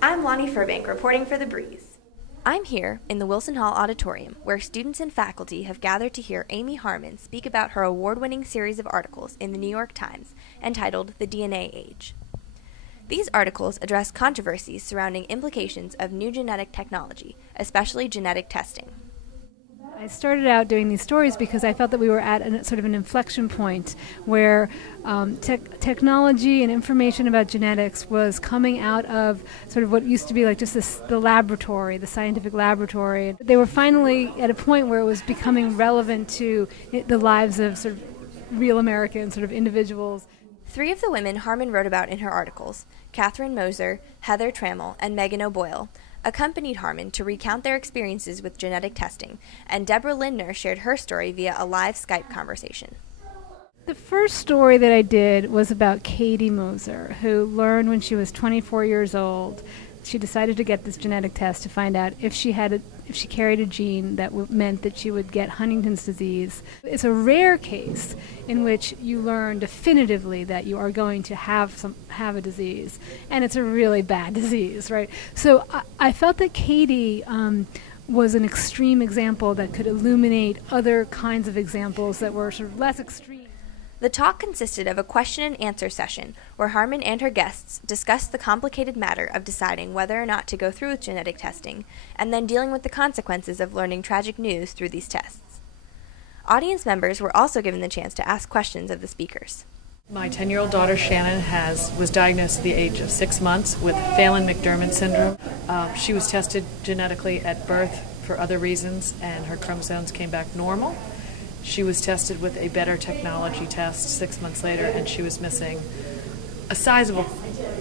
I'm Lani Furbank, reporting for The Breeze. I'm here in the Wilson Hall Auditorium, where students and faculty have gathered to hear Amy Harmon speak about her award-winning series of articles in the New York Times entitled The DNA Age. These articles address controversies surrounding implications of new genetic technology, especially genetic testing. I started out doing these stories because I felt that we were at sort of an inflection point where technology and information about genetics was coming out of sort of what used to be like just the laboratory, the scientific laboratory. They were finally at a point where it was becoming relevant to the lives of sort of real American sort of individuals. Three of the women Harmon wrote about in her articles, Catherine Moser, Heather Trammell, and Megan O'Boyle, accompanied Harmon to recount their experiences with genetic testing, and Deborah Lindner shared her story via a live Skype conversation. The first story that I did was about Katie Moser, who learned when she was 24 years old. She decided to get this genetic test to find out if she carried a gene that meant that she would get Huntington's disease. It's a rare case in which you learn definitively that you are going to have a disease, and it's a really bad disease, right? So I felt that Katie was an extreme example that could illuminate other kinds of examples that were sort of less extreme. The talk consisted of a question and answer session where Harmon and her guests discussed the complicated matter of deciding whether or not to go through with genetic testing, and then dealing with the consequences of learning tragic news through these tests. Audience members were also given the chance to ask questions of the speakers. My 10-year-old daughter Shannon was diagnosed at the age of 6 months with Phelan-McDermid syndrome. She was tested genetically at birth for other reasons, and her chromosomes came back normal. She was tested with a better technology test 6 months later, and she was missing a sizable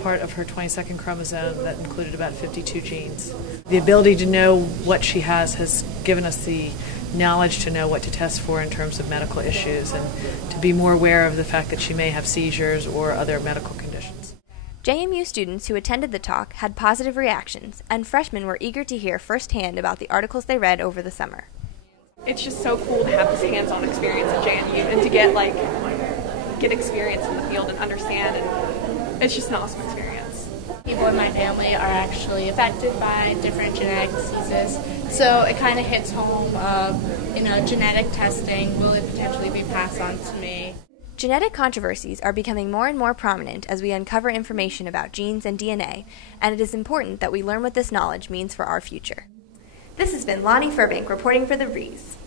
part of her 22nd chromosome that included about 52 genes. The ability to know what she has given us the knowledge to know what to test for in terms of medical issues and to be more aware of the fact that she may have seizures or other medical conditions. JMU students who attended the talk had positive reactions, and freshmen were eager to hear firsthand about the articles they read over the summer. It's just so cool to have this hands-on experience at JMU and to get experience in the field and understand, and it's just an awesome experience. People in my family are actually affected by different genetic diseases, so it kind of hits home of, genetic testing, will it potentially be passed on to me? Genetic controversies are becoming more and more prominent as we uncover information about genes and DNA, and it is important that we learn what this knowledge means for our future. This has been Lani Furbank reporting for The Breeze.